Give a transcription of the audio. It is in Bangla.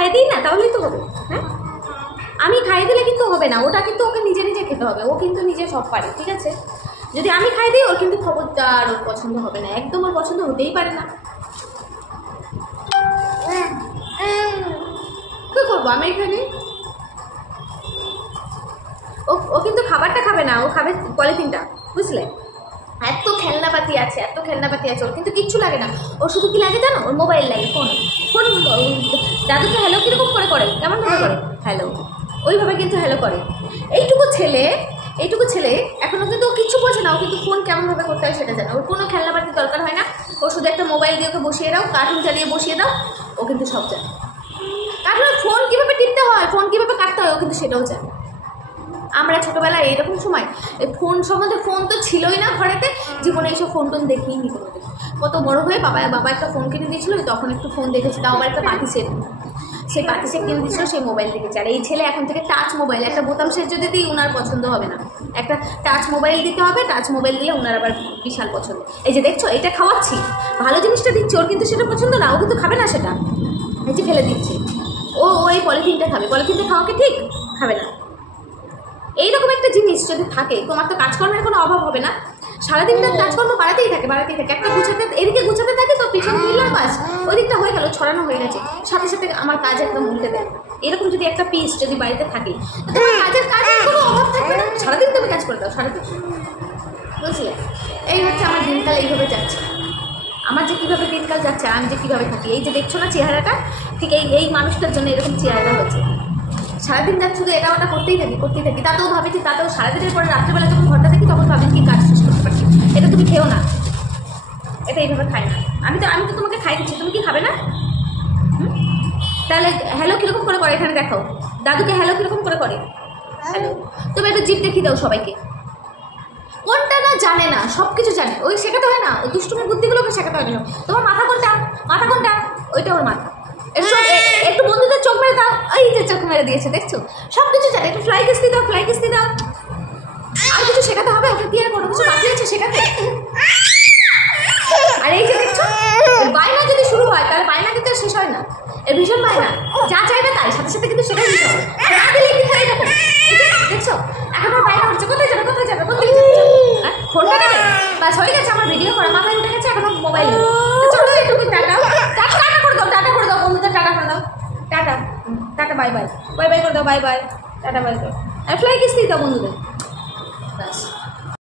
খাইয়ে দিই না, তাহলেই তো হবে। হ্যাঁ, আমি খাইয়ে দিলে কিন্তু হবে না, ওটা কিন্তু ওকে নিজে নিজে খেতে হবে, ও কিন্তু নিজে সব পারে, ঠিক আছে? যদি আমি খাই দিই ওর কিন্তু খবরদার ওর পছন্দ হবে না, একদম ওর পছন্দ হতেই পারে না। কী করবো আমি এখানে? ও কিন্তু খাবারটা খাবে না, ও খাবে পলিথিনটা, বুঝলে? এত খেলনাপাতি আছে, এত খেলনাপাতি আছে, ওর কিন্তু কিচ্ছু লাগে না। ওর শুধু কি লাগে জানো? ওর মোবাইল লাগে, ফোন। ফোন দাদুকে হ্যালো কীরকম করে করে, কেমনভাবে করে হ্যালো, ওইভাবে কিন্তু হ্যালো করে। এইটুকু ছেলে এখনও কিন্তু ও কিচ্ছু বোঝে না, ও কিন্তু ফোন কেমনভাবে করতে হয় সেটা জানে। ওর কোনো খেলনাপাতির দরকার হয় না, ও শুধু একটা মোবাইল দিয়ে ওকে বসিয়ে দাও, কার্টুন চালিয়ে বসিয়ে দাও, ও কিন্তু সব জানে। কারণ ফোন কীভাবে টিপতে হয়, ফোন কীভাবে কাটতে হয়, ও কিন্তু সেটাও জানে। আমরা ছোটোবেলায় এইরকম সময় ফোন সম্বন্ধে, ফোন তো ছিলই না ঘরেতে, জীবনে এইসব ফোন টোন দেখেই নি কোনো দিন। কত বড় হয়ে বাবা একটা ফোন কিনে দিয়েছিল, তখন একটু ফোন দেখেছি, তাও আবার একটা পাতি সেট, সেই পাতি সেট কিনে দিয়েছিল, সেই মোবাইল দেখেছি। আর এই ছেলে এখন থেকে টাচ মোবাইল, একটা বোতাম সেট যদি দিই ওনার পছন্দ হবে না, একটা টাচ মোবাইল দিতে হবে, টাচ মোবাইল দিলে ওনার আবার বিশাল পছন্দ। এই যে দেখছো, এটা খাওয়াচ্ছি, ভালো জিনিসটা দিচ্ছি, ওর কিন্তু সেটা পছন্দ না, ও কিন্তু খাবে না সেটা, এই যে ফেলে দিচ্ছি। ওই পলিথিনটা খাবে, পলিথিনটা খাওয়াকে ঠিক খাবে না। এইরকম একটা জিনিস যদি থাকে, তোমার তো কাজকর্মের কোনো অভাব হবে না, সারাদিন তার কাজকর্ম বাড়াতেই থাকে। একটা গুছাতে, এদিকে গুছাতে থাকে তো পিছন ফিরলাম, বাস ওই দিকটা হয়ে গেল, ছড়ানো হয়ে গেছে, সাথে সাথে আমার কাজ একদম উল্টে দেয়। এরকম যদি একটা পিস যদি বাড়িতে থাকে, তোমার কাজের কোনো অভাব থাকবে না, সারাদিন তুমি কাজ করে দাও, সারাদিন। বুঝলে? এই হচ্ছে আমার দিনকাল, এইভাবে যাচ্ছে আমার, যে কীভাবে দিনকাল যাচ্ছে, আমি যে কীভাবে থাকি। এই যে দেখছো না চেহারাটা, ঠিক এই মানুষটার জন্য এরকম চেহারাটা হচ্ছে। সারাদিন রাত শুধু এটা ওটা করতেই থাকি, তাতেও ভাবেছি, তাতেও সারাদিনের পরে রাত্রেবেলা যখন ঘরটা দেখি তখন ভাবি কি কাজ শেষ করতে পারছি। এটা তুমি খেও না, এটা এইভাবে খাই না। আমি তো তোমাকে খাই দিচ্ছি, তুমি কি খাবে না? তাহলে হ্যালো কীরকম করে করে এখানে দেখাও, দাদুকে হ্যালো কীরকম করে করে হ্যালো। তুমি একটু জিভ দেখিয়ে দাও সবাইকে। কোনটা না জানে না, সব কিছু জানে, ওই শেখাতে হয় না, ওই দুষ্টুমির বুদ্ধিগুলোকে শেখাতে হয় না। তোমার মাথা কোনটা, ওইটা ওর মাথা। একটু বন্ধুদের চোখ মেরে দাও, এই যে চোখ মেরে দিয়েছে, দেখছো? সব কিছু জানে। একটু ফ্লাই কিস দাও, আর কিছু শেখাতে হবে ওকে? কি আর কোনো কিছু বাকি আছে শেখাতে? আর এই যে দেখছো, বায়না যদি শুরু হয় তাহলে বায়না কিন্তু শেষ হয় না, এর ভীষণ বায়না, যা চাইবে তাই সাথে সাথে কিন্তু সেটাই দিতে হবে, না দিলে কিন্তু এরকম। দেখছো, এখন আমার বায়না হচ্ছে, কোথায় যাবে ফোনটা নেবে, বাস হয়ে গেছে, আমার ভিডিও করা মাথায় উঠে গেছে, এখন মোবাইল নেবে। চলো একটু টাটা করে দাও বন্ধুদের, টাটা করে দাও, টাটা বাই করে দাও, বাই টাটা বাই। আর ফ্লাই কিস দিই দাও বন্ধুদের, ব্যাস।